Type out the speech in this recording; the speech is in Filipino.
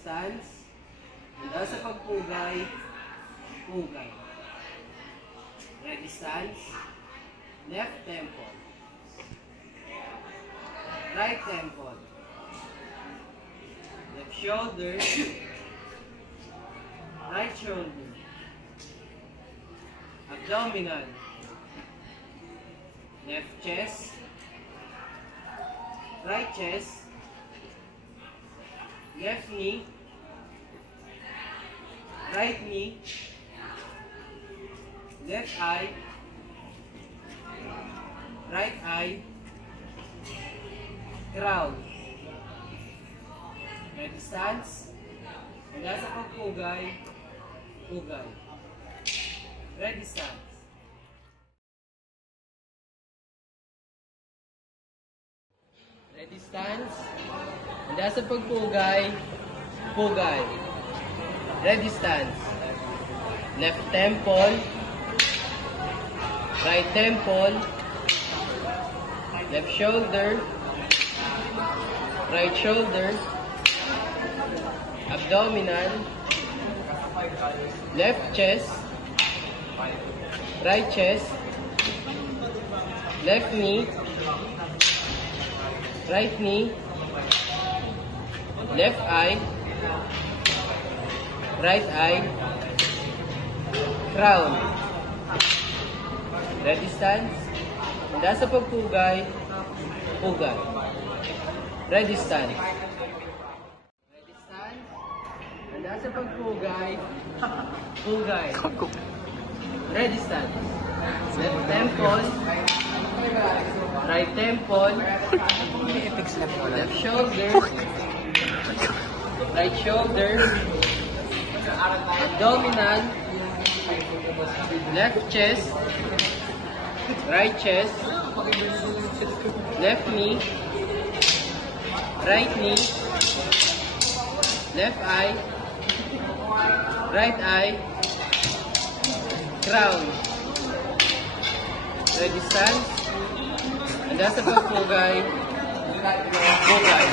stance. Mula sa pagpugay, pugay. Ready stance. Left temple. Right temple. Left shoulder. Right shoulder. Abdominal. Left chest. Right chest. Left knee. Right knee. Left eye. Right eye. Crown. Ready stance. Mula sa pagpugay, pugay. Ready stance. Ready stance. Mula sa pagpugay, pugay. Ready stance. Left temple. Right temple. Left shoulder. Right shoulder. Abdominal. Left chest. Right chest. Left knee. Right knee. Left eye. Right eye. Crown. Ready stance. Mula sa pagpugay, pugay. Ready stance. Ready stance. Mula sa pagpugay, pugay. Ready stance. Left temple. Right temple. Left shoulder. Right shoulder. Abdominal. Left chest. Right chest. Left knee. Right knee. Left eye. Right eye. Crown. Ready stance. Handa sa pagpugay. Pugay.